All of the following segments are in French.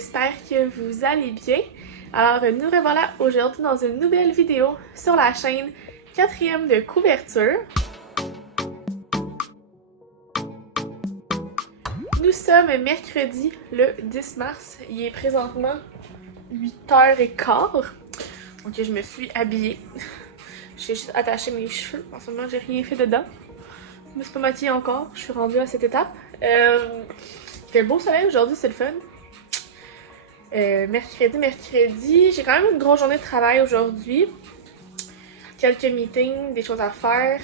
j'espère que vous allez bien. Alors nous revoilà aujourd'hui dans une nouvelle vidéo sur la chaîne 4e de couverture. Nous sommes mercredi le 10 mars, il est présentement 8h15. Donc je me suis habillée. J'ai juste attaché mes cheveux, en ce moment j'ai rien fait dedans. Je me suis pas maquillée encore, je suis rendue à cette étape. Il fait beau soleil aujourd'hui, c'est le fun. Mercredi, j'ai quand même une grosse journée de travail aujourd'hui. Quelques meetings, des choses à faire.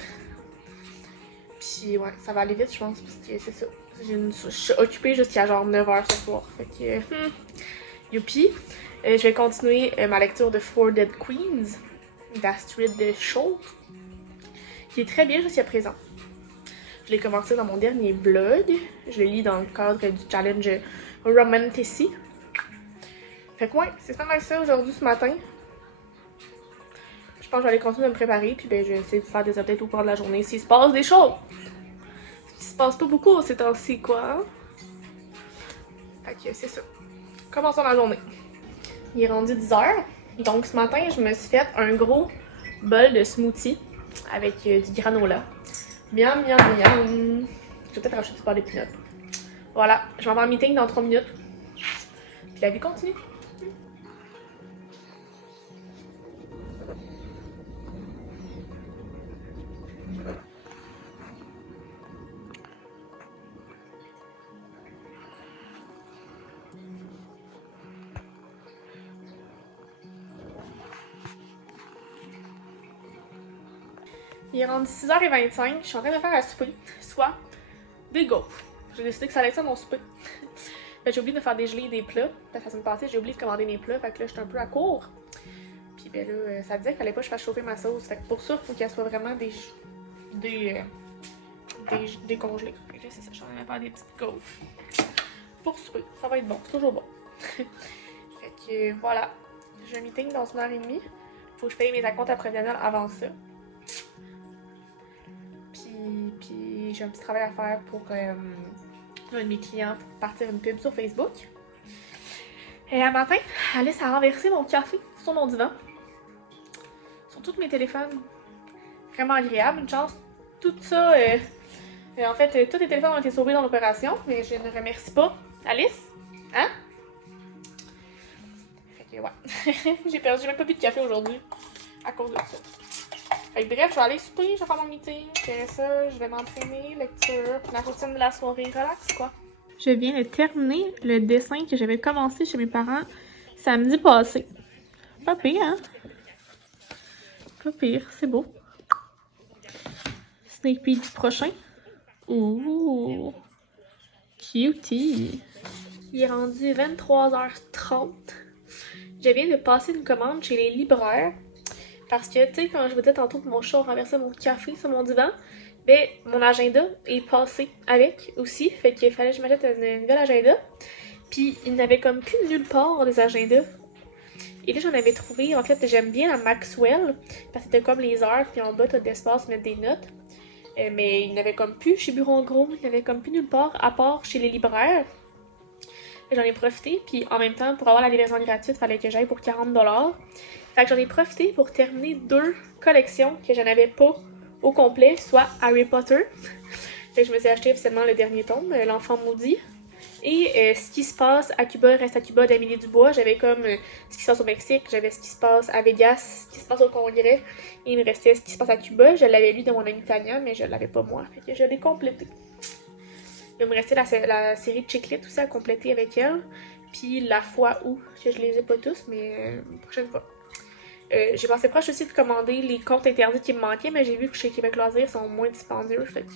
Puis ouais, ça va aller vite je pense, parce que c'est ça. Je suis occupée jusqu'à genre 9h ce soir. Fait que, youpi. Je vais continuer ma lecture de Four Dead Queens d'Astrid Schultz, qui est très bien jusqu'à présent. Je l'ai commencé dans mon dernier vlog. Je le lis dans le cadre du challenge Romanticy. Fait que ouais, c'est pas mal ça aujourd'hui ce matin. Je pense que je vais aller continuer de me préparer, puis ben je vais essayer de faire des updates au cours de la journée s'il se passe des choses. Il se passe pas beaucoup ces temps-ci, quoi. Hein? Fait que c'est ça. Commençons la journée. Il est rendu 10h. Donc ce matin, je me suis fait un gros bol de smoothie avec du granola. Miam, miam, miam. Je vais peut-être rajouter du beurre d'épinot. Voilà, je vais avoir un meeting dans 3 minutes. Puis la vie continue. Il est rendu 6h25, je suis en train de faire un souper, soit des gaufres. J'ai décidé que ça allait être ça mon souper. J'ai oublié de faire des gelées et des plats. La semaine passée, j'ai oublié de commander mes plats, fait que là, j'étais un peu à court. Puis ben là, ça disait qu'il fallait pas que je fasse chauffer ma sauce. Fait que pour ça, il faut qu'elle soit vraiment décongelée. Fait que là, c'est ça, je suis en train de faire des petites gaufres. Pour souper, ça va être bon, c'est toujours bon. Fait que voilà, j'ai un meeting dans 1h30. Faut que je paye mes acomptes approvisionnels avant ça. Puis j'ai un petit travail à faire pour un de mes clients pour partir une pub sur Facebook. Et un matin, Alice a renversé mon café sur mon divan. Sur tous mes téléphones. Vraiment agréable, une chance. Tout ça, en fait, tous les téléphones ont été sauvés dans l'opération, mais je ne remercie pas Alice. Hein? Fait que ouais. J'ai même pas bu de café aujourd'hui à cause de ça. Fait que bref, je vais aller souper, je vais faire mon meeting, puis ça, je vais m'entraîner, lecture, la routine de la soirée, relax quoi. Je viens de terminer le dessin que j'avais commencé chez mes parents samedi passé. Pas pire, hein? Pas pire, c'est beau. Sneak peek du prochain. Ouh! Cutie! Il est rendu 23h30. Je viens de passer une commande chez les libraires. Parce que, tu sais, quand je vous disais tantôt que mon chat a renversé mon café sur mon divan, ben, mon agenda est passé avec aussi. Fait qu'il fallait que je m'achète un nouvel agenda. Puis, il n'avait comme plus nulle part des agendas. Et là, j'en avais trouvé. En fait, j'aime bien la Maxwell. Parce que c'était comme les heures, puis en bas, t'as de l'espace mettre des notes. Mais il n'avait comme plus chez Bureau en Gros. Il n'avait comme plus nulle part, à part chez les libraires. J'en ai profité. Puis, en même temps, pour avoir la livraison gratuite, il fallait que j'aille pour 40$. Fait que j'en ai profité pour terminer 2 collections que je n'avais pas au complet, soit Harry Potter. Fait que je me suis acheté officiellement le dernier tome, L'Enfant Maudit. Et Ce qui se passe à Cuba reste à Cuba d'Amélie Dubois. J'avais comme ce qui se passe au Mexique, j'avais ce qui se passe à Vegas, ce qui se passe au Congrès. Et il me restait ce qui se passe à Cuba. Je l'avais lu de mon ami Tania, mais je l'avais pas moi. Fait que je l'ai complété. Il me restait la série de Chick Lit aussi à compléter avec elle. Puis La fois où, que je les ai pas tous, mais prochaine fois. J'ai pensé proche aussi de commander les comptes interdits qui me manquaient, mais j'ai vu que chez Québec Loisirs sont moins dispendieux, fait que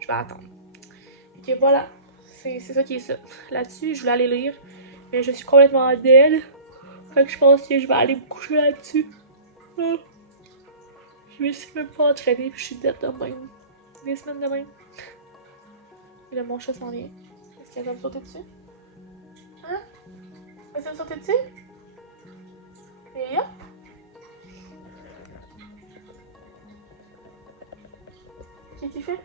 je vais attendre. Ok, voilà, c'est ça qui est ça. Là-dessus, je voulais aller lire, mais je suis complètement dead. Fait que je pense que je vais aller me coucher là-dessus. Je me suis même pas entraînée, puis je suis dead de même. Des semaines de même. Et là, mon chat s'en vient. Est-ce qu'elle va me sauter dessus? Hein? Est-ce qu'elle va me sauter dessus? Et hop! Qu'est-ce que tu fais?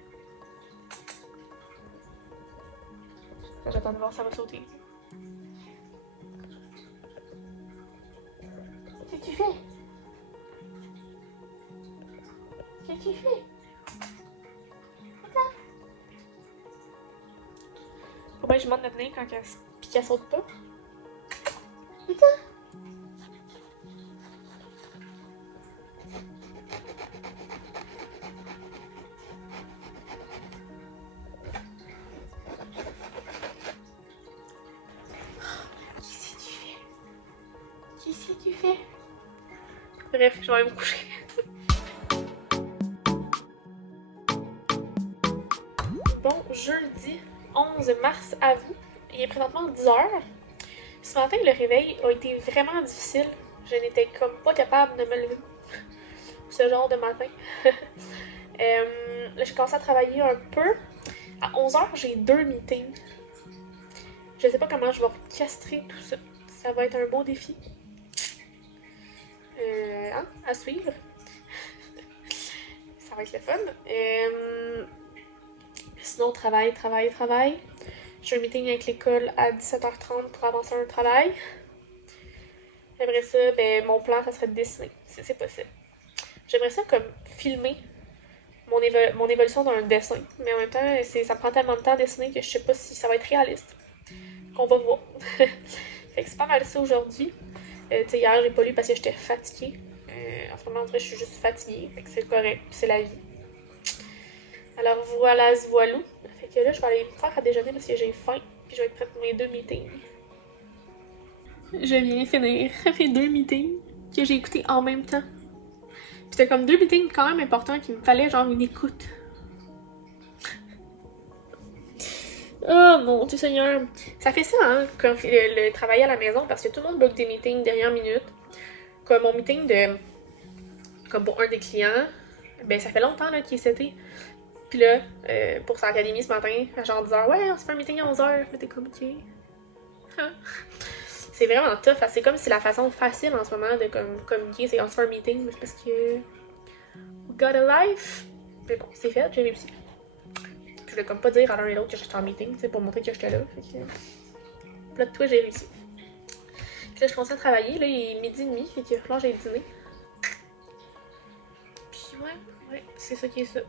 J'attends de voir si ça va sauter. Qu'est-ce que tu fais? Faut bien que je monte le nez quand qu'elle saute pas. Putain! Qu'est-ce que tu fais? Qu'est-ce que tu fais? Bref, je vais aller me coucher. Bon, jeudi 11 mars à vous. Il est présentement 10h. Ce matin, le réveil a été vraiment difficile. Je n'étais comme pas capable de me lever. Ce genre de matin. Là, j'ai commencé à travailler un peu. À 11h, j'ai 2 meetings. Je sais pas comment je vais orchestrer tout ça. Ça va être un beau défi. À suivre. Ça va être le fun. Sinon, travail. J'ai un meeting avec l'école à 17h30 pour avancer un travail. Après ça, ben, mon plan, ça serait de dessiner, si c'est possible. J'aimerais ça comme filmer mon évolution dans un dessin. Mais en même temps, ça me prend tellement de temps à dessiner que je sais pas si ça va être réaliste. On va voir. Fait que c'est pas mal ça aujourd'hui. Tu sais, hier, j'ai pas lu parce que j'étais fatiguée. En ce moment, en vrai, je suis juste fatiguée. Fait que c'est correct, c'est la vie. Alors voilà, voilou. Fait que là, je vais aller me faire à déjeuner parce que j'ai faim. Puis je vais être prête pour mes 2 meetings. Je viens finir mes 2 meetings que j'ai écoutés en même temps. Puis c'était comme 2 meetings quand même importants qu'il me fallait genre une écoute. Oh mon Dieu Seigneur. Ça fait ça, hein, comme le travailler à la maison parce que tout le monde bloque des meetings dernière minute. Comme mon meeting de. Comme pour un des clients, ben ça fait longtemps là, qu'il est seté. Puis là, pour sa académie ce matin, à genre 10h, ouais, on se fait un meeting à 11h. Puis t'es comme, ok. C'est vraiment tough. C'est comme si la façon facile en ce moment de communiquer, c'est on se fait un meeting, mais c'est parce que. We got a life. Mais bon, c'est fait, j'ai réussi. Puis je voulais comme pas dire à l'un et l'autre que j'étais en meeting, tu sais, pour montrer que j'étais là. Fait que. Là, de toi, j'ai réussi. Puis là, je commence à travailler, là, il est 12h30, fait que là, j'ai dîné. Puis ouais, c'est ça qui est ça.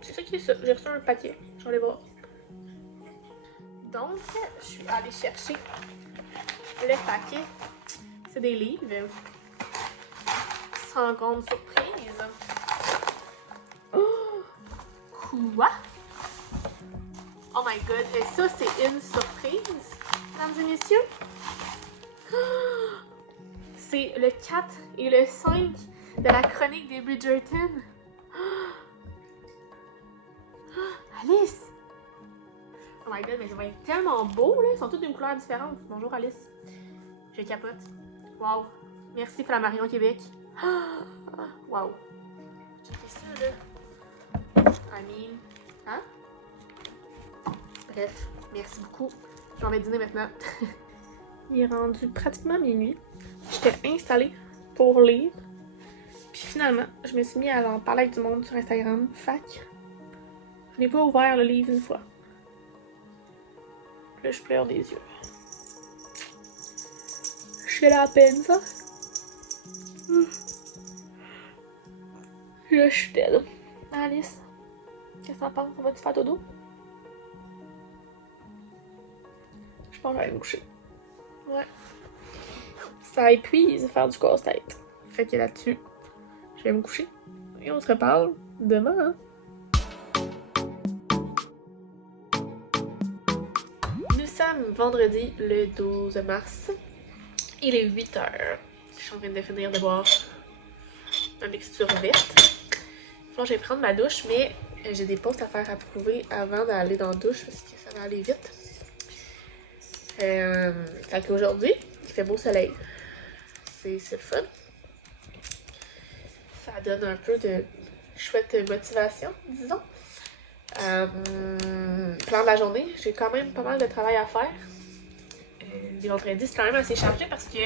C'est ça qui est ça. J'ai reçu un paquet. Je vais aller voir. Donc, je suis allée chercher le paquet. C'est des livres. Sans grande surprise. Oh! Quoi? Oh my god. Et ça, c'est une surprise, mesdames et messieurs. Oh! C'est le 4 et le 5 de la chronique des Bridgerton. Alice! Oh my god, mais ça va être tellement beau, là! Ils sont tous d'une couleur différente. Bonjour, Alice. Je capote. Wow. Merci, Flammarion Québec. Wow. Checkez ça, là. I mean. Hein? Bref, merci beaucoup. Je vais dîner maintenant. Il est rendu pratiquement minuit. J'étais installée pour lire. Puis finalement, je me suis mis à en parler avec du monde sur Instagram. Fac. Je n'ai pas ouvert le livre une fois. Là, je pleure des yeux. Je fais la peine, ça. Là, je suis dead. Alice, qu'est-ce que t'en penses? On va-tu faire dodo? Je pense que je vais aller me coucher. Ouais. Ça épuise faire du casse-tête. Fait que là-dessus, je vais me coucher. Et on se reparle demain, hein? Nous sommes vendredi le 12 mars. Il est 8h. Je suis en train de finir de boire ma mixture verte. Faut que j'aille prendre ma douche, mais j'ai des postes à faire approuver avant d'aller dans la douche parce que ça va aller vite. Fait qu'aujourd'hui, il fait beau soleil. C'est le fun. Ça donne un peu de chouette motivation, disons. Plan de la journée, j'ai quand même pas mal de travail à faire. Les vendredis, c'est quand même assez chargé parce que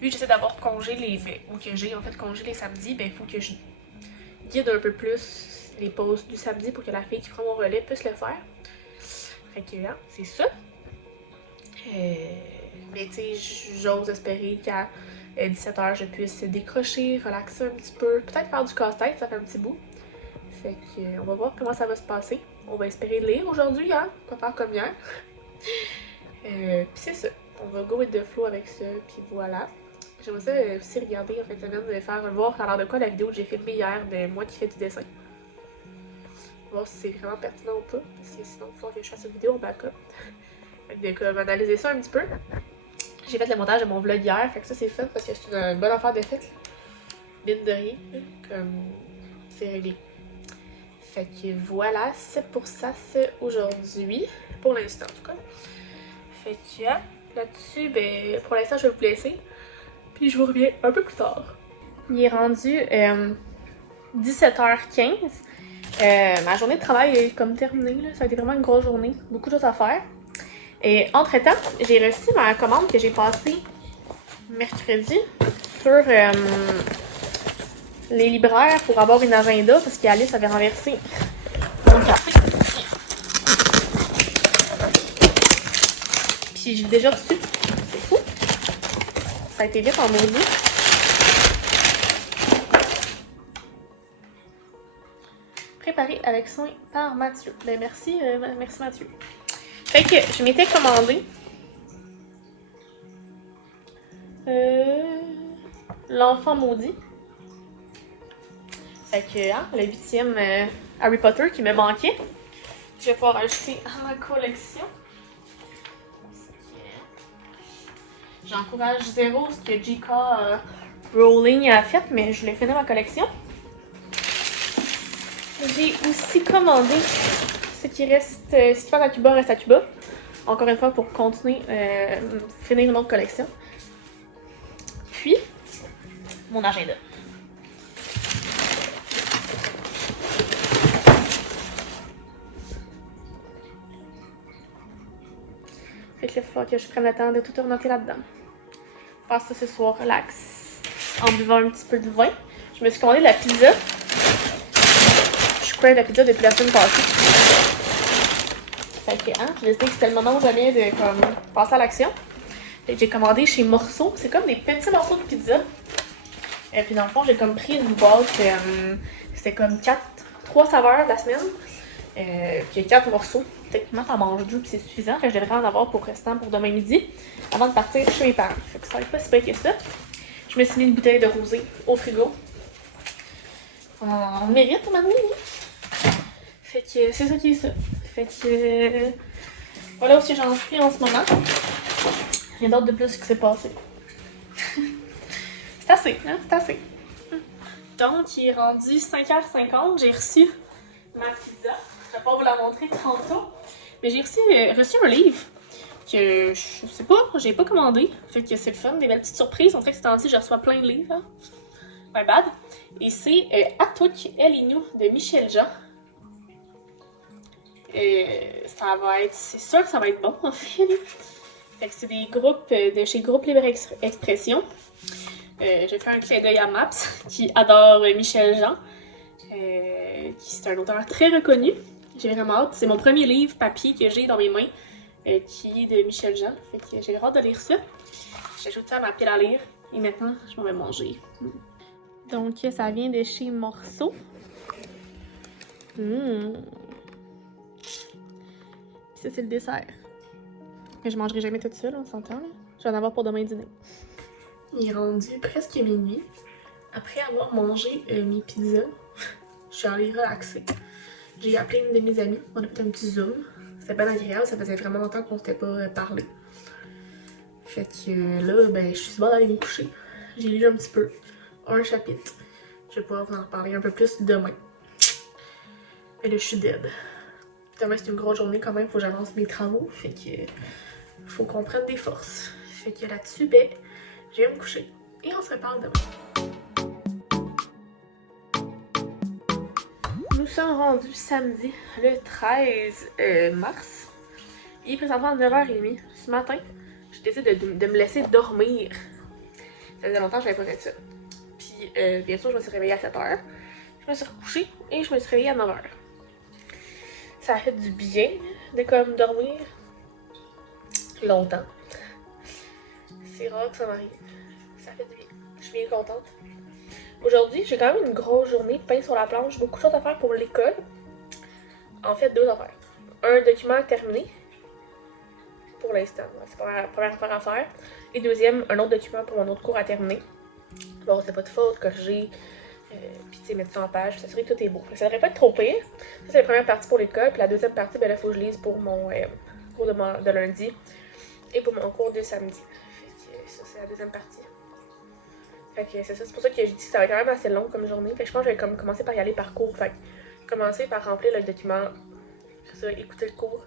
vu que j'essaie d'avoir congé ou que j'ai en fait congé les samedis, ben il faut que je guide un peu plus les pauses du samedi pour que la fille qui prend mon relais puisse le faire. Fait que là, c'est ça. Mais tu sais, j'ose espérer qu'à 17h, je puisse décrocher, relaxer un petit peu, peut-être faire du casse-tête, ça fait un petit bout. Fait que, on va voir comment ça va se passer. On va espérer lire aujourd'hui, hein, pas faire comme hier. Puis c'est ça, on va go with the flow avec ça, puis voilà. J'aimerais ça aussi regarder en fin de semaine, voir ça a l'air de quoi la vidéo que j'ai filmée hier de moi qui fais du dessin. Voir si c'est vraiment pertinent ou pas, parce que sinon il faut que je fasse une vidéo en backup. Fait que comme analyser ça un petit peu. J'ai fait le montage de mon vlog hier, fait que ça c'est fun parce que c'est une bonne affaire de fait. Mine de rien, comme c'est réglé. Fait que voilà, c'est pour ça, c'est aujourd'hui, pour l'instant en tout cas. Fait que là-dessus, ben pour l'instant je vais vous laisser. Puis je vous reviens un peu plus tard. Il est rendu 17h15. Ma journée de travail est comme terminée, là. Ça a été vraiment une grosse journée. Beaucoup de choses à faire. Et entre-temps, j'ai reçu ma commande que j'ai passée mercredi sur les libraires pour avoir une agenda parce qu'Alice avait renversé mon café. Puis je l'ai déjà reçu. C'est fou. Ça a été vite en maudit. Préparé avec soin par Mathieu. Ben merci, merci Mathieu. Fait que je m'étais commandé l'enfant maudit. Fait que le 8e Harry Potter qui me manquait. Je vais pouvoir ajouter à ma collection. J'encourage zéro ce que J.K. Rowling a fait, mais je l'ai fait dans ma collection. J'ai aussi commandé ce qui reste, ce qui passe à Cuba reste à Cuba. Encore une fois pour continuer, finir une autre collection. Puis, mon agenda. Fait que là, il va falloir que je prenne le temps de tout remonter là-dedans. Faire ça ce soir, relax, en buvant un petit peu de vin. Je me suis commandé de la pizza. Je crois la pizza depuis la semaine passée. Fait que, j'ai décidé que c'était le moment où jamais de passer à l'action. Fait que j'ai commandé chez Morceau. C'est comme des petits morceaux de pizza. Et puis dans le fond, j'ai comme pris une boîte. C'était comme 3 saveurs de la semaine. Puis 4 morceaux. Techniquement, t'en manges 2 puis c'est suffisant. Fait que je devrais en avoir pour restant pour demain midi. Avant de partir chez mes parents. Fait que ça va être pas si pire que ça. Je me suis mis une bouteille de rosé au frigo. On mérite maintenant. Fait que c'est ça qui est ça. Fait que voilà où j'en suis en ce moment. Rien d'autre de plus qui s'est passé. C'est assez, hein? C'est assez. Donc, il est rendu 5h50. J'ai reçu ma pizza. Je vais pas vous la montrer tantôt. Mais j'ai reçu un livre que je sais pas, j'ai pas commandé. Fait que c'est le fun, des belles petites surprises. On dirait que c'est temps-ci, je reçois plein de livres. Hein? My bad. Et c'est Atuk Elinu de Michel Jean. Ça va être, c'est sûr que ça va être bon en fait. Fait que c'est des groupes de chez Groupe Libre Expression. J'ai fait un clin d'œil à Maps qui adore Michel Jean. Qui c'est un auteur très reconnu. J'ai vraiment hâte. C'est mon premier livre papier que j'ai dans mes mains qui est de Michel Jean. Fait que j'ai hâte de lire ça. J'ajoute ça à ma pile à lire et maintenant je m'en vais manger. Donc ça vient de chez Morceau. Ça, c'est le dessert. Mais je mangerai jamais toute seule, on s'entend. Je vais en avoir pour demain dîner. Il est rendu presque minuit. Après avoir mangé mes pizzas, je suis allée relaxer. J'ai appelé une de mes amies. On a fait un petit zoom. C'était bien agréable. Ça faisait vraiment longtemps qu'on ne s'était pas parlé. Fait que là, ben, je suis souvent d'aller me coucher. J'ai lu un petit peu. Un chapitre. Je vais pouvoir vous en reparler un peu plus demain. Et là, je suis dead. Demain, c'est une grosse journée quand même, faut que j'avance mes travaux, fait que faut qu'on prenne des forces. Fait que là-dessus, ben, je vais me coucher et on se reparle demain. Nous sommes rendus samedi, le 13 mars. Il est présentement 9h30. Ce matin, j'ai décidé de me laisser dormir. Ça faisait longtemps que je n'avais pas fait ça. Puis, bien sûr, je me suis réveillée à 7h. Je me suis recouchée et je me suis réveillée à 9h. Ça a fait du bien de comme dormir longtemps. C'est rare que ça m'arrive. Ça fait du bien. Je suis bien contente. Aujourd'hui, j'ai quand même une grosse journée de pain sur la planche, beaucoup de choses à faire pour l'école. En fait, 2 affaires. Un document terminé, pour l'instant, c'est la première affaire à faire. Et deuxième, un autre document pour mon autre cours à terminer. Bon, c'est pas de faute, corriger, puis tu sais, mettre ça en page, s'assurer que tout est beau. Ça devrait pas être trop pire. Ça, c'est la première partie pour l'école, puis la deuxième partie, ben là, faut que je lise pour mon cours de lundi et pour mon cours de samedi. Fait que ça, c'est la deuxième partie. Fait que c'est ça, c'est pour ça que je dis que ça va être quand même assez long comme journée. Fait que je pense que je vais comme commencer par y aller par cours. Fait que commencer par remplir le document, ça, écouter le cours,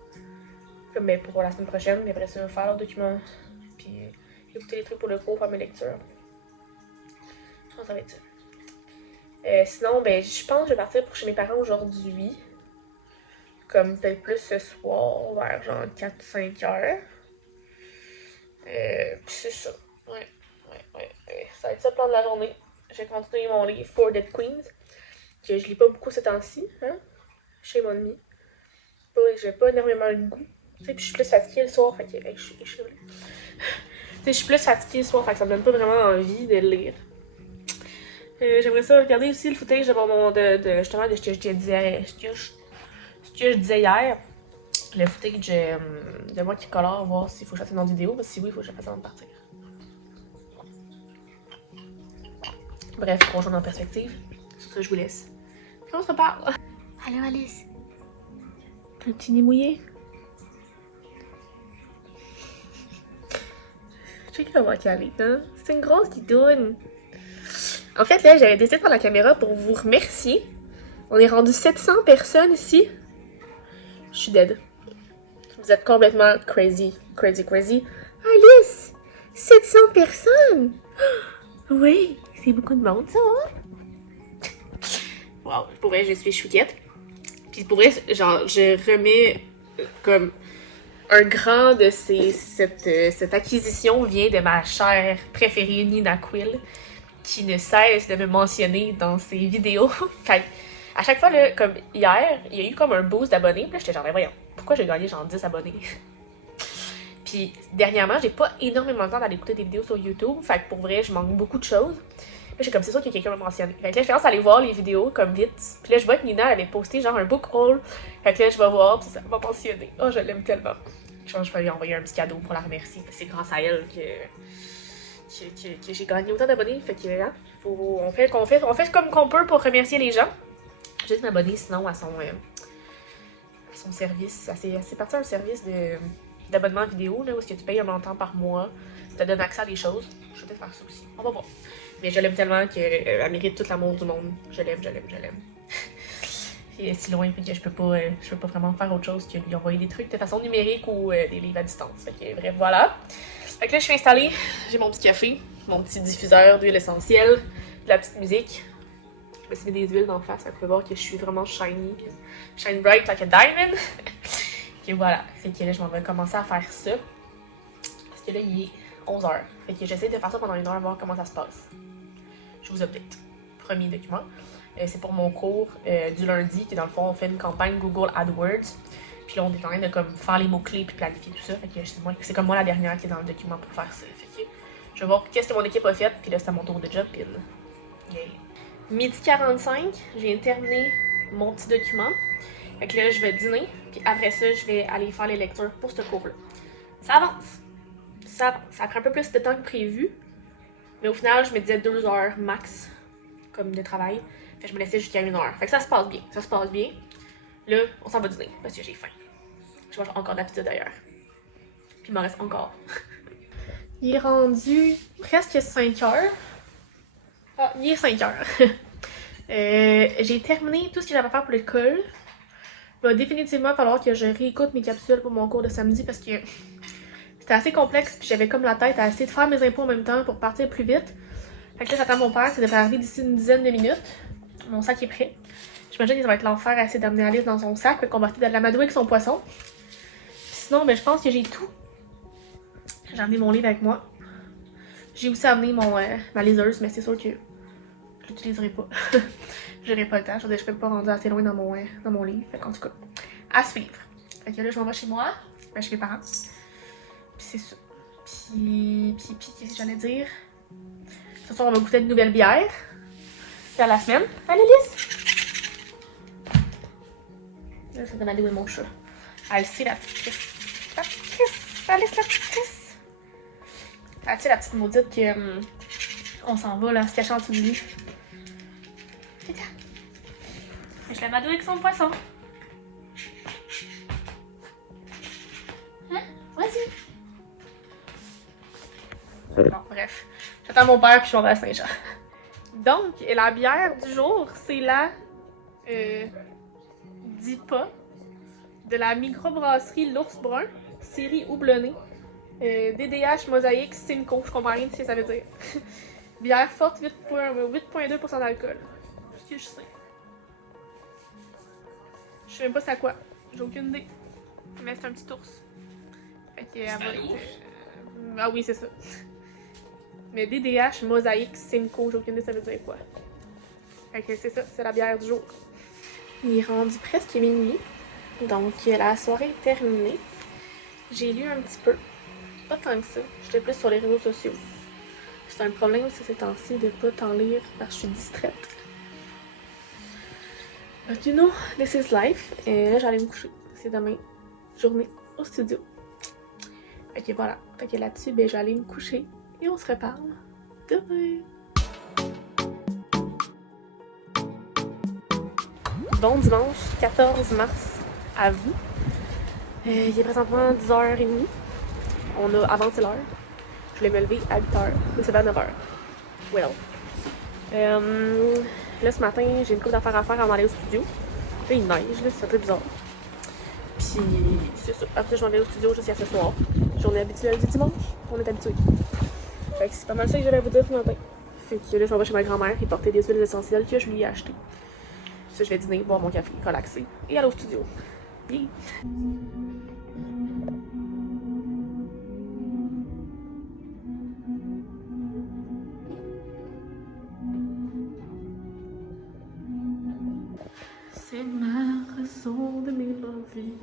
comme ben, pour la semaine prochaine, mais après ça, faire le document, puis écouter les trucs pour le cours, faire mes lectures. Je pense que ça va être ça. Sinon, ben, je pense que je vais partir pour chez mes parents aujourd'hui. Comme peut-être plus ce soir, vers genre 4-5 heures. Puis c'est ça. Ouais. Ça va être ça le plan de la journée. Je vais continuer mon livre For Dead Queens, que je lis pas beaucoup ces temps-ci, hein. Chez mon ami. J'ai pas énormément le goût. Tu sais, puis je suis plus fatiguée le soir, fait que je suis Tu sais, je suis plus fatiguée le soir, fait que ça me donne pas vraiment envie de lire. J'aimerais ça regarder aussi le footage justement de ce que je disais hier. Le footage de moi qui colore, voir s'il faut que je fasse une autre vidéo, parce que si oui, il faut que je la fasse avant de partir. Bref, rejoindre en perspective. Sur ça, je vous laisse. Puis on se reparle. Allô, Alice. Un petit nez mouillé. Je sais comment caler, hein? C'est une grosse guidoune. En fait, là, j'avais décidé de prendre la caméra pour vous remercier. On est rendu 700 personnes ici. Je suis dead. Vous êtes complètement crazy. Alice! 700 personnes! Oui, c'est beaucoup de monde, ça, hein? Wow, pour vrai, je suis chouquette. Puis pour vrai, genre, je remets comme un grand de cette acquisition vient de ma chère préférée, Nina Quill, qui ne cesse de me mentionner dans ses vidéos. Fait à chaque fois, là, comme hier, il y a eu comme un boost d'abonnés. Puis là, j'étais genre, voyons, pourquoi j'ai gagné genre 10 abonnés? Puis dernièrement, j'ai pas énormément de temps d'aller écouter des vidéos sur YouTube. Fait que pour vrai, je manque beaucoup de choses. Là, j'ai comme, c'est sûr que quelqu'un m'a mentionné. Fait que là, je commence à aller voir les vidéos comme vite. Puis là, je vois que Nina, elle avait posté genre un book haul. Fait que là, je vais voir, puis ça m'a mentionné. Oh, je l'aime tellement. Je pense que je vais lui envoyer un petit cadeau pour la remercier. C'est grâce à elle que j'ai gagné autant d'abonnés. Fait que, hein, on fait comme qu'on peut pour remercier les gens. Je vais juste m'abonner sinon à son service. C'est parti un service d'abonnement vidéo, là, où est-ce que tu payes un montant par mois. Ça te donne accès à des choses. Je vais peut-être faire ça aussi. On va voir. Mais je l'aime tellement qu'elle mérite tout l'amour du monde. Je l'aime. Et si loin, fait que je peux pas vraiment faire autre chose que lui envoyer des trucs de façon numérique ou des livres à distance. Fait que bref, voilà. Fait que là, je suis installée. J'ai mon petit café, mon petit diffuseur d'huile essentielle, de la petite musique. Je me suis mis des huiles d'en face, ça peut voir que je suis vraiment shiny, shine bright like a diamond. Et voilà, fait que là, je m'en vais commencer à faire ça. Parce que là, il est 11h. Fait que j'essaie de faire ça pendant 1 heure, voir comment ça se passe. Je vous update. Premier document. C'est pour mon cours du lundi, qui dans le fond, on fait une campagne Google AdWords. Puis là, on est en train de comme, faire les mots-clés puis planifier tout ça. Fait que c'est comme moi la dernière qui est dans le document pour faire ça. Fait que je vais voir qu'est-ce que mon équipe a fait. Puis là, c'est à mon tour de job. Puis yeah. 12h45, je viens de terminer mon petit document. Fait que là, je vais dîner. Puis après ça, je vais aller faire les lectures pour ce cours-là. Ça avance. Ça prend un peu plus de temps que prévu. Mais au final, je me disais 2 heures max comme de travail. Fait que je me laissais jusqu'à 1 heure. Fait que ça se passe bien. Là, on s'en va dîner parce que j'ai faim. Je mange encore de la pizza d'ailleurs. Puis il m'en reste encore. Il est rendu presque 5 heures. Ah, il est 5 heures. J'ai terminé tout ce que j'avais à faire pour l'école. Il va définitivement falloir que je réécoute mes capsules pour mon cours de samedi parce que c'était assez complexe. Puis j'avais comme la tête à essayer de faire mes impôts en même temps pour partir plus vite. Fait que là, j'attends mon père, ça devrait arriver d'ici une dizaine de minutes. Mon sac est prêt. J'imagine que ça va être l'enfer à essayer d'amener Alice dans son sac. Fait qu'on va essayer de l'amadouer avec son poisson. Sinon, ben, je pense que j'ai tout. J'ai amené mon livre avec moi. J'ai aussi amené ma liseuse, mais c'est sûr que je l'utiliserai pas. J'aurai pas le temps. Je ne suis pas rendue assez loin dans mon livre. Fait qu'en tout cas, à suivre. Fait que là, je m'en vais chez moi. Ben, chez mes parents. Puis c'est ça. Puis qu'est-ce que j'allais dire? Ce soir, on va goûter de nouvelles bières. Puis à la semaine. Allez, Lise! Là, je vais demander où est mon chat. Elle sait, la petite Chris. La petite Chris! Alice, la petite Chris! Elle sait, la petite maudite que... on s'en va, là, se cacher en dessous du lit. Viens. Je l'aime adorer avec son poisson. Hein? Vas-y. Bon, bref. J'attends mon père puis je m'en vais à Saint-Jean. Donc, la bière du jour, c'est la DIPA de la microbrasserie L'Ours Brun, série houblonnée. DDH, Mosaïque, Simcoe, je comprends rien de ce que ça veut dire. Bière forte, 8,2% d'alcool. Tout ce que je sais. Je sais même pas c'est à quoi. J'ai aucune idée. Mais c'est un petit ours. Fait que, elle va être, ah oui, c'est ça. Mais DDH, Mosaïque, Simcoe, j'ai aucune idée ça veut dire quoi. Fait que c'est ça, c'est la bière du jour. Il est rendu presque minuit. Donc la soirée est terminée. J'ai lu un petit peu. Pas tant que ça. J'étais plus sur les réseaux sociaux. C'est un problème ces temps-ci de pas tant lire parce que je suis distraite. But you know, this is life. Et là, j'allais me coucher. C'est demain, journée au studio. Fait que voilà. Fait que là-dessus, ben, j'allais me coucher et on se reparle demain. Bon dimanche 14 mars à vous. Il est présentement 10h30. On a avancé l'heure. Je voulais me lever à 8h. Mais c'est pas 9h. Well. Là, ce matin, j'ai une couple d'affaires à faire avant d'aller au studio. Là, il neige, là, c'est très bizarre. Puis, c'est ça. Après, je vais aller au studio jusqu'à ce soir. Journée habituelle du dimanche. On est habitué. Fait que c'est pas mal ça que j'allais vous dire ce matin. Fait que là, je m'en vais chez ma grand-mère et porter des huiles essentielles que je lui ai achetées. Ça, je vais dîner, boire mon café, relaxer et aller au studio. Yeah. C'est ma raison de mes envies.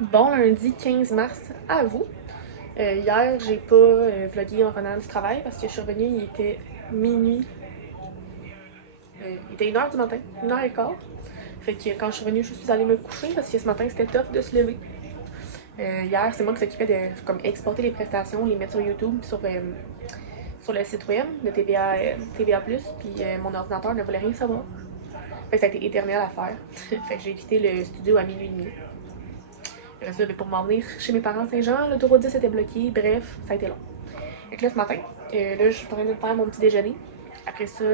Bon lundi 15 mars à vous. Hier, j'ai pas vlogué en revenant du travail parce que je suis revenue, il était minuit. Il était 1h du matin, 1h15. Fait que quand je suis revenue, je suis allée me coucher parce que ce matin, c'était tough de se lever. Hier, c'est moi qui s'occupais de comme, exporter les prestations, les mettre sur YouTube, sur le site web de TVA+, puis mon ordinateur ne voulait rien savoir. Fait que ça a été éternel à faire. Fait que j'ai quitté le studio à minuit et demi. Ça, pour m'en venir chez mes parents à Saint-Jean, l'autoroute 10 était bloquée, bref, ça a été long. Et là, ce matin, là, je suis en train de faire mon petit déjeuner. Après ça,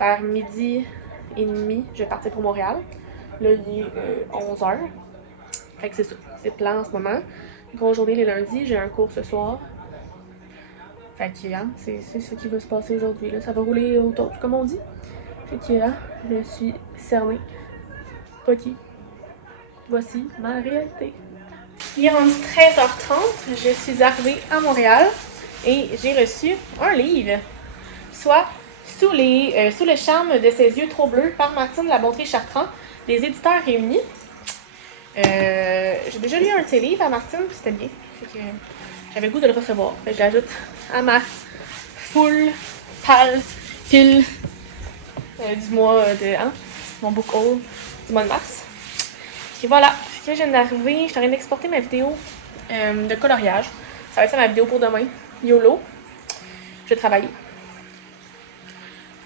vers midi et demi, je vais partir pour Montréal. Là, il est 11h. Fait que c'est ça, c'est le plan en ce moment. Grosse journée les lundis, j'ai un cours ce soir. Fait que, hein, c'est ce qui va se passer aujourd'hui. Ça va rouler autour, comme on dit. Fait que, hein, je suis cernée. Ok. Voici ma réalité. Il est rendu 13h30, je suis arrivée à Montréal et j'ai reçu un livre, soit Sous le charme de ses yeux trop bleus par Martine Labonté-Chartrand, des éditeurs réunis. J'ai déjà lu un de ses livres à Martine, puis c'était bien. Fait que j'avais le goût de le recevoir. Fait que je l'ajoute à ma full pile du mois de mon book haul du mois de mars. Et voilà, je viens d'arriver, je suis en train d'exporter ma vidéo de coloriage. Ça va être ça ma vidéo pour demain. YOLO. Je vais travailler.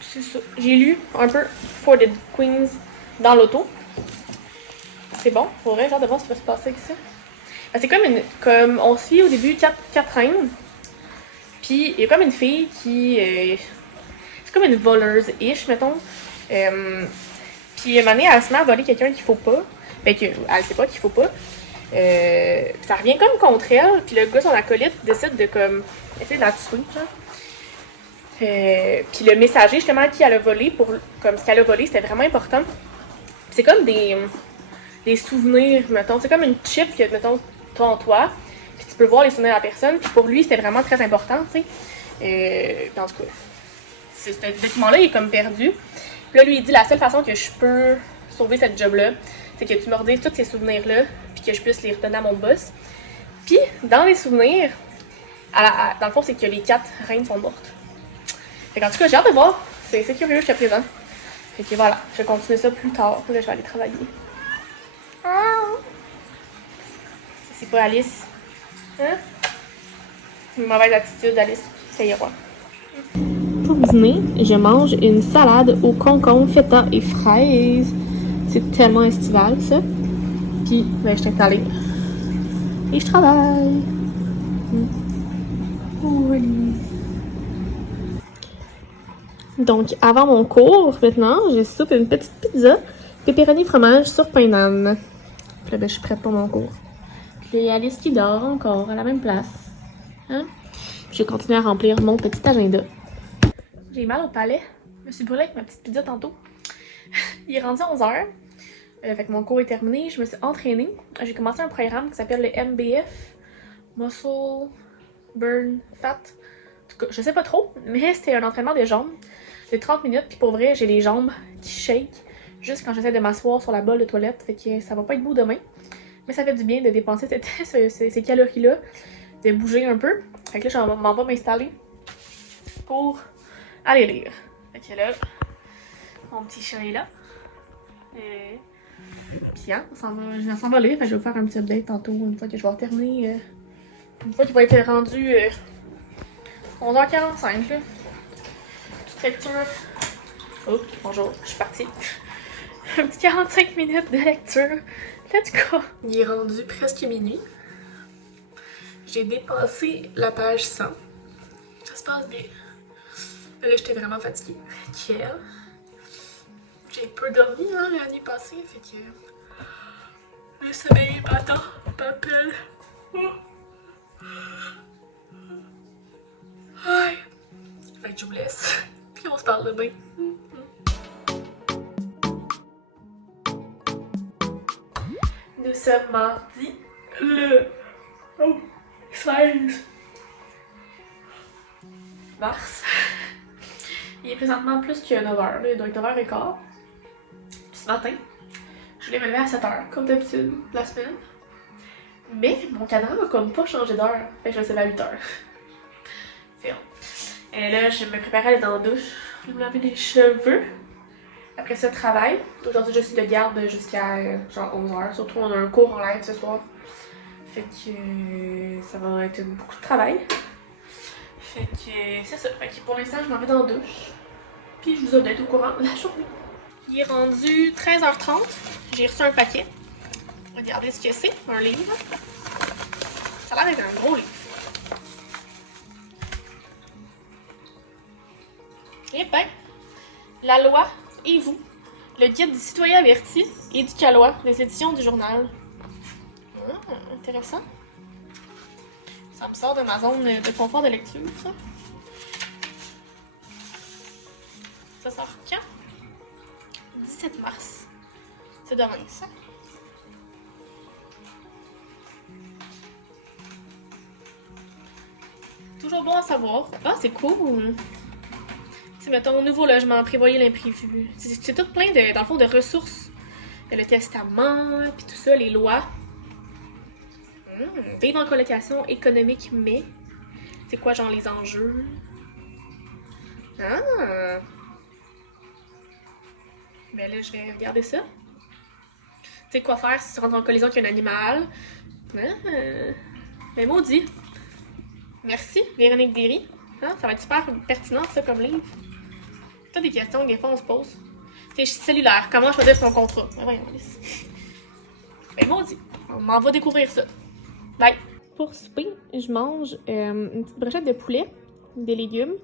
C'est ça. J'ai lu un peu For the Queens dans l'auto. C'est bon, pour vrai, j'ai hâte de voir ce qui va se passer avec ça. C'est comme on suit au début 4 reines. Puis il y a comme une fille qui. C'est comme une voleuse-ish, mettons. Puis à un moment donné, elle se met à voler quelqu'un qu'il faut pas. Fait qu'elle sait pas qu'il faut pas. Ça revient comme contre elle. Puis le gars, son acolyte, décide de comme essayer de la tuer, genre. Puis le messager, justement, qui elle a volé, comme ce qu'elle a volé, c'était vraiment important. C'est comme des souvenirs, mettons. C'est comme une chip que, mettons, toi en toi. Puis tu peux voir les souvenirs de la personne. Puis pour lui, c'était vraiment très important, tu sais. En tout cas, ce document-là, il est comme perdu. Puis là, lui, il dit la seule façon que je peux sauver cette job-là, c'est que tu me redises tous ces souvenirs-là, puis que je puisse les redonner à mon boss. Puis, dans les souvenirs, dans le fond, c'est que les 4 reines sont mortes. Fait qu'en tout cas, j'ai hâte de voir. C'est curieux jusqu'à présent. Fait que voilà, je vais continuer ça plus tard. Là, je vais aller travailler. C'est pas Alice. Hein? Une mauvaise attitude, Alice. Ça ira. Pour dîner, je mange une salade aux concombres, feta et fraises. C'est tellement estival, ça. Puis, ben, je suis installée. Et je travaille. Oui. Donc, avant mon cours, maintenant, je soupe une petite pizza, pepperoni fromage sur pain d'âne. Puis là, ben, je suis prête pour mon cours. Puis il y a Alice qui dort encore à la même place. Hein? Puis je vais continuer à remplir mon petit agenda. J'ai mal au palais. Je me suis brûlée avec ma petite pizza tantôt. Il est rendu 11h. Fait que mon cours est terminé. Je me suis entraînée. J'ai commencé un programme qui s'appelle le MBF. Muscle Burn Fat. En tout cas, je sais pas trop, mais c'était un entraînement des jambes de 30 minutes. Puis pour vrai, j'ai les jambes qui shake juste quand j'essaie de m'asseoir sur la bolle de toilette. Fait que ça va pas être beau demain. Mais ça fait du bien de dépenser ces calories-là, de bouger un peu. Fait que là, je m'en vais m'installer pour aller lire. Fait que là, mon petit chat est là. Puis hein, je vais s'en va lire. Fait que je vais vous faire un petit update tantôt, une fois que je vais terminer. Une fois qu'il va être rendu 11h45. Là. Petite lecture. Oh, bonjour, je suis partie. Un petit 45 minutes de lecture. Let's go! Il est rendu presque minuit. J'ai dépassé la page 100. Ça se passe bien. Là, j'étais vraiment fatiguée. Quelle? J'ai peu dormi hein, l'année passée, fait que le sommeil épatant m'appelle. Aïe. Fait que je vous laisse. Puis on se parle demain. Nous sommes mardi le 16 mars. Il est présentement plus que 9h, il doit être 9h15. Ce matin, je voulais me lever à 7h, comme d'habitude, la semaine. Mais mon cadran a comme pas changé d'heure, fait que je me suis levée à 8h. C'est bon. Et là, je me préparais à aller dans la douche, je vais me laver les cheveux. Après ça, travail. Aujourd'hui, je suis de garde jusqu'à genre 11h. Surtout, on a un cours en live ce soir. Fait que ça va être beaucoup de travail. Fait que c'est ça. Fait que pour l'instant, je m'en vais dans la douche. Puis je vous update au courant de la journée. Il est rendu 13h30. J'ai reçu un paquet. Regardez ce que c'est. Un livre. Ça a l'air d'être un gros livre. Et ben, la loi et vous. Le guide du citoyen averti et du Calois, des éditions du journal. Intéressant. Ça me sort de ma zone de confort de lecture, ça. Ça sort quand? 17 mars. C'est demain, ça. Toujours bon à savoir. Ah, c'est cool. C'est mettons, nouveau logement, prévoyez l'imprévu. C'est tout plein de, dans le fond, de ressources. Le testament, puis tout ça, les lois. Vivre en colocation économique, mais c'est quoi genre les enjeux? Ah! Mais là, je vais regarder ça. Tu sais quoi faire si tu rentres en collision avec un animal. Ah! Mais maudit! Merci, Véronique Derry. Ah, ça va être super pertinent, ça, comme livre. T'as des questions que des fois on se pose. C'est cellulaire, comment choisir son contrat? Ben voyons, Alice. Ben maudit, on m'en va découvrir ça. Bye! Pour souper, je mange une petite brochette de poulet, des légumes.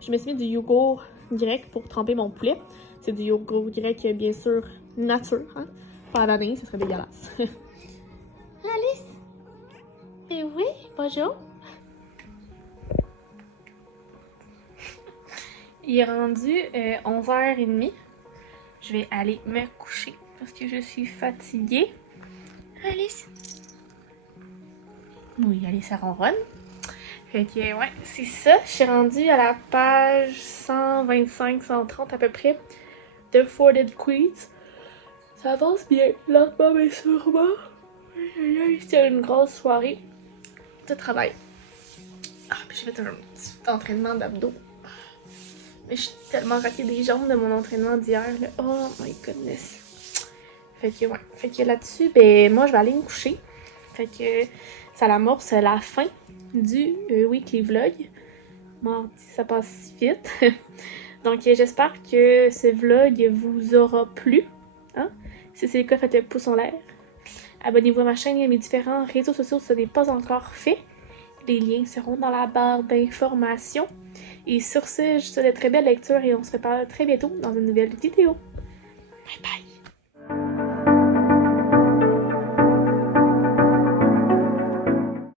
Je me suis mis du yogourt grec pour tremper mon poulet. C'est du yogourt grec, bien sûr, nature. Hein? Pas à vanille, ce serait dégueulasse. Alice? Eh oui, bonjour. Il est rendu 11h30. Je vais aller me coucher parce que je suis fatiguée. Alice? Oui, Alice, ça ronronne. Fait que, ouais, c'est ça. Je suis rendue à la page 125-130 à peu près de Forded Quiz. Ça avance bien, lentement mais sûrement. C'était une grosse soirée de travail. Ah, puis j'ai fait un petit entraînement d'abdos. Mais je suis tellement raquée des jambes de mon entraînement d'hier, là. Oh my goodness. Fait que ouais. Fait que là-dessus, ben moi je vais aller me coucher. Fait que ça l'amorce la fin du weekly vlog. Mardi, ça passe si vite. Donc j'espère que ce vlog vous aura plu. Hein? Si c'est le cas, faites le pouce en l'air. Abonnez-vous à ma chaîne et à mes différents réseaux sociaux si ce n'est pas encore fait. Les liens seront dans la barre d'informations. Et sur ce, je vous souhaite de très belle lecture et on se reparle très bientôt dans une nouvelle vidéo. Bye bye!